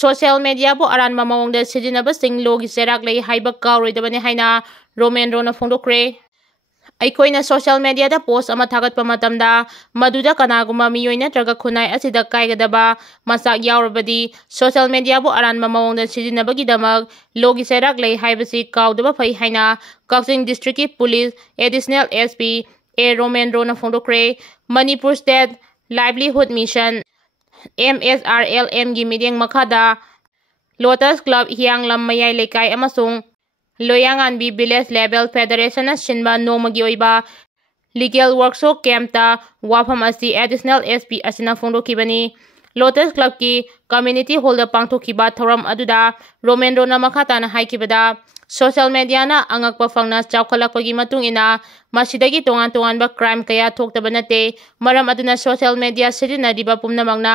social media bu aranba mawongda Sijinnabasing logi Cheirak lei haiba kauroidabane haina Roman rona phongdokre अखोइना social media दा post अमा थागतपा मतमदा मदुदा कनागुमा मियोइ नत्रगा खुनाइ असिदा काइगदबा मसाक यावरबदी social media बु अरानबा मवोंगदा सिजिन्नबगीदमक लोगी Cheirak lei हाइबसी काउदबा फै हाइना कक्सिंग डिस्ट्रिक्ट की police additional SP A Romen Rona फोंदोक्रे Manipur state livelihood mission MSRLM गी मीडियम मखादा लोटस क्लब हियांगलम मयाइ लेकाइ अमसुंग लोयांगानबी विलेज लेवल फेडरेशन सिनबा नोमगी ओइबा लीगल वर्कशॉप कैंपता वाफम असि एडिशनल एसपी असिना फोंदोखिबनी लोटस क्लब की कम्युनिटी हॉल दा पांगथोखिबा थौरम अदुदा रोमेन रोना मखाताना हाइकिबदा सोशल मीडिया ना अंगकपा फंगना चावखलकपगी मतुंग इना मसिदगी तोंगान तोंगानबा क्राइम कया थोक्तबा नते मरम अदुना सोशल मीडिया सिजिन्नरिबा पुमनमंगना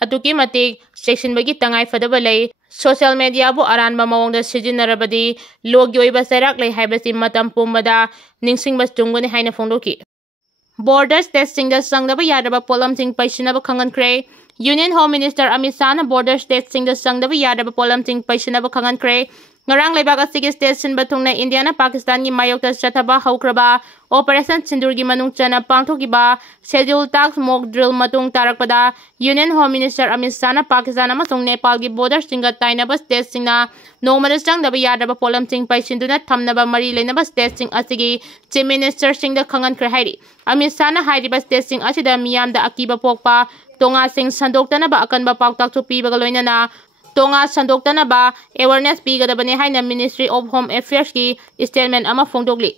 अतुकी मतिक सेक्शनबगी तंगाइ फदबा लei सोशल मीडिया बु अरानबा मवोंगदा सिजिन्नरबदी लोगी ओइबा Cheirak lei हाइबसी मतम पुमबदा निंगसिंगबा चुंगने हाइना फोंदोखि बॉर्डर स्टेट सिंगदा संगदबा यादबा पोलमसिंग पैसिनबा खंगनख्रे union home minister Amit Shah border state सिंगदा संगदबा यादबा पोलमसिंग पैसिनबा खंगनख्रे ngarang leibak asigi state sin bathungna India na Pakistan gi mayokta chathaba haukraba operation sindur gi manung chana pangthokiba schedule task mock drill matung tarakpada Union Home Minister Amit Shah na Pakistan amasung Nepal gi border singa tainaba state singna nomada changdaba yadaba polam sing paisinduna thamnaba mari leinaba state sing asigi chief minister singda khangan khre hairi Amit Shah na hairiba state sing asida miyamda akiba pokpa tonga sing sandoktana ba akanba pautak chu pibaga loinana तोंगा संदोक्तनबा awareness पीगदबने हाइना ministry of home affairs की statement अमा फोंदोकली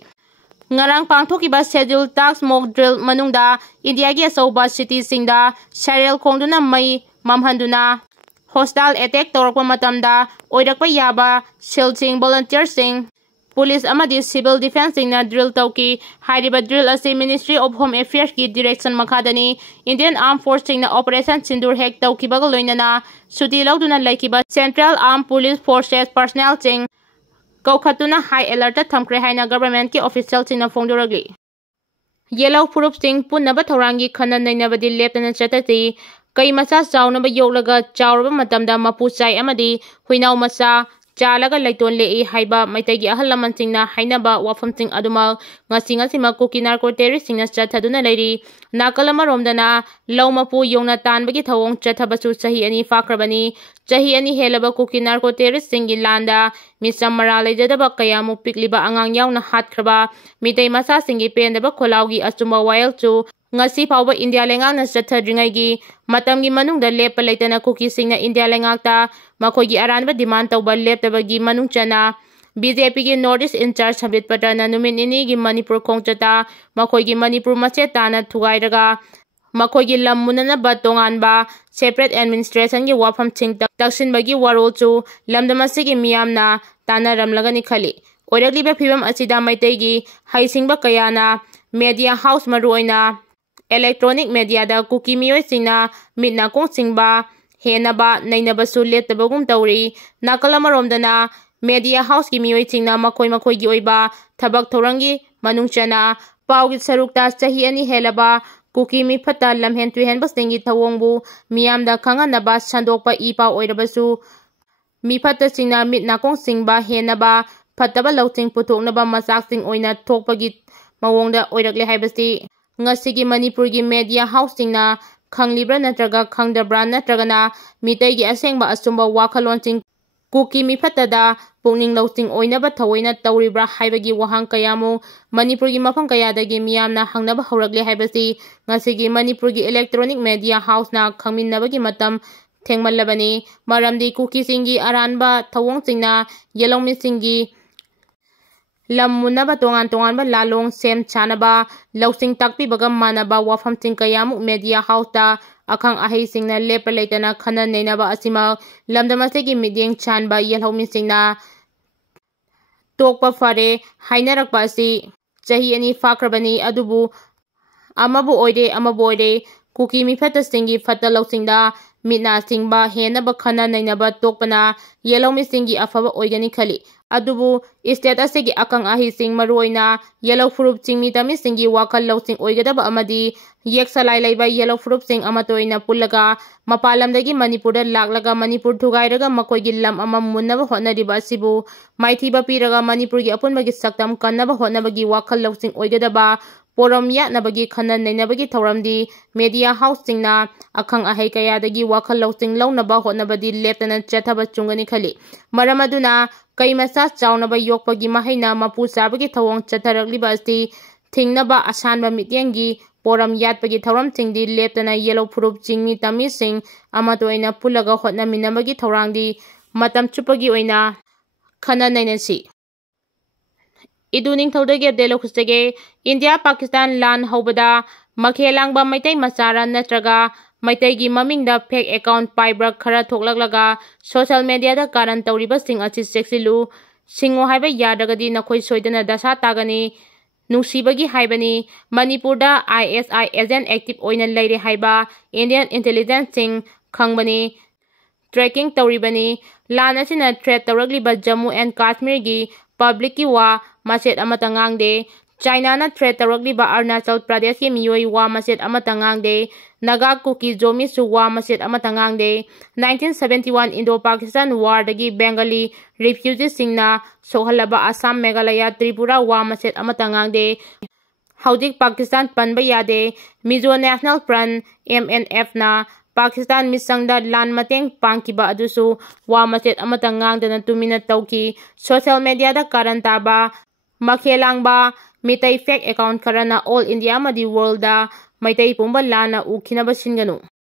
ngarang pangthokiba schedule task mock drill manungda India gi asauba city singda serial khongduna mai mamhanduna hostile attack torokpa matamda oirakpa yaba silsing volunteer sing police amadi civil defense singna drill tauki hairiba drill ase Ministry of Home Affairs ki direction makhadani Indian Armed Force singna operation sindur hek taukibaga loinana suti lauduna laikiba Central Armed Police Forces personnel sing kaukhatuna high alert thamkre haina government ki official singna phongdoragli yellow proof sing punaba thorangi khana nainabadi leptana chatati kai macha chawnaba yoklaga chawraba matamda mapu chai amadi huinau macha चालगा लैतोन ले हाइबा मैतैगी अहल लमन सिंगना हाइनबा वाफम सिंग अदुमा ngasi ngasi Kuki narco terrorist सिंगना चथदुना लैरी नाकलमा रोमदना लौमपु योंगना तानबगी थवोंग चथबसु सही अनि फाक्रबनी सही अनि हेलबा कुकी नार्को टेररिस्ट सिंगी लांदा मिसम मरा लेजदबा कयामु पिकलिबा अंगांग यावना हातख्रबा मितै मसा सिंगी पेंदबा खोलाउगी अचुमा वायलचु ngasi phawba India lengakna chathadringai gi matamgi manungda lepa leitana kuki singna India lengakta makhogi aranba demand tawba leptabagi manung chana BJP gi Northeast in charge Habit Patana numinini gi Manipur khongchata makhogi Manipur mache tana thugairaga makhogi lammunana batonganba separate administration gi wafam ching taksinbagi warolchu lamdamasigi miyamna tana ramlagani khali oiragliba phibam asida maitegi haisingba kayana media house maruoina electronic media da kuki miyoi singna mitna kong singba henaba nainaba su letabagum tawri nakalamarom media house ki miyoi singna makoi gi oiba thabak thorangi manungchana pawgi sarukta chahi ani helaba kuki mi phata lamhen tu hen basingi thawongbu miyamda khanganaba sandokpa ipa oirabasu mi phata singna mitna kong singba henaba phataba lauching puthoknaba masak sing oina thokpagi mawongda oirakle haibasi ngasigi Manipur gi media house singna khanglibra natraga khangdabra natragana mitai gi asengba asumba wakhalon sing kuki mi phatada pungning losing oinaba thawoina tawribra haibagi wahang kayamu Manipur gi mafam kayadagi miyamna hangnaba haurakle haibasi ngasigi Manipur gi electronic media house na khangminnabagi matam thengmallabani maramdi kuki singi aranba thawong singna yelongmi singi lammunaba tongan ba lalong sem chanaba lausing takpi bagam manaba wafam sing kayamu media house ta akhang ahei singna lepa leitana khana neinaba asima lamdamasegi midyeng chanba yelhomi singna tokpa fare hainarakpa asi chahi ani fakrabani adubu amabu oide kuki mi phata singi phata lausingda mitna singba henaba khana neinaba tokpana yelhomi singi afaba oigani khali Adubu state asigi akang ahising maruoina yellow fruit chingmi tamisingi wakal lawsing oigadaba amadi yeksalai laiba yellow fruit sing amatoina pullaga mapalamdagi Manipurda laklaga Manipur thugairaga makoigi lam ama munnaba hotnariba asibu maithiba piraga Manipurgi apunbagi saktam kannaba hotnabagi wakal lawsing oigadaba porom yaknabagi khanan nainabagi thauramdi media house singna akhang ahai kayadagi wakal lawsing lawnaba hotnabadi leptana chathaba chungani khali maramaduna kai masa chawnaba yokpagi mahaina mapu sabagi thawong Chattharkliba asti thingnaba asanba mityengi poram yatpagi thauram singdi leptana yellow fruit chingmi tamising amatoina pulaga hotnaminabagi thaurangdi matam chupagi oina khana nainasi Idu ningthaudagi delo khustage India Pakistan lan hobada makhelangba maitai masara natraga maitaigi mamingda fake account paibra khara thoklaklaga social media da karan tawriba sing achi seksilu singo haiba yadagadi nakhoi soidana dasa tagani nungsibagi haibani Manipurda ISI agent active oina leire haiba Indian intelligence sing khangbani tracking tawribani lan asina threat tawragliba Jammu and Kashmir gi public ki wa maset amata ngangde China na threat tawragliba Arunachal Pradesh ki miyoi wa maset amata ngangde Naga Kuki Zomi su wa maset amata ngangde 1971 Indo-Pakistan war dagi Bengali refugees singna sohalaba Assam Meghalaya Tripura wa maset amata ngangde Haudik Pakistan panba yade Mizo National Front MNF na Pakistan misangda lan mateng pangkiba adusu wa maset amata ngangdana tumina tawki social media da karantaba makhelangba mitai fake account karana all India madi world da maitai pumba lana ukhinaba singanu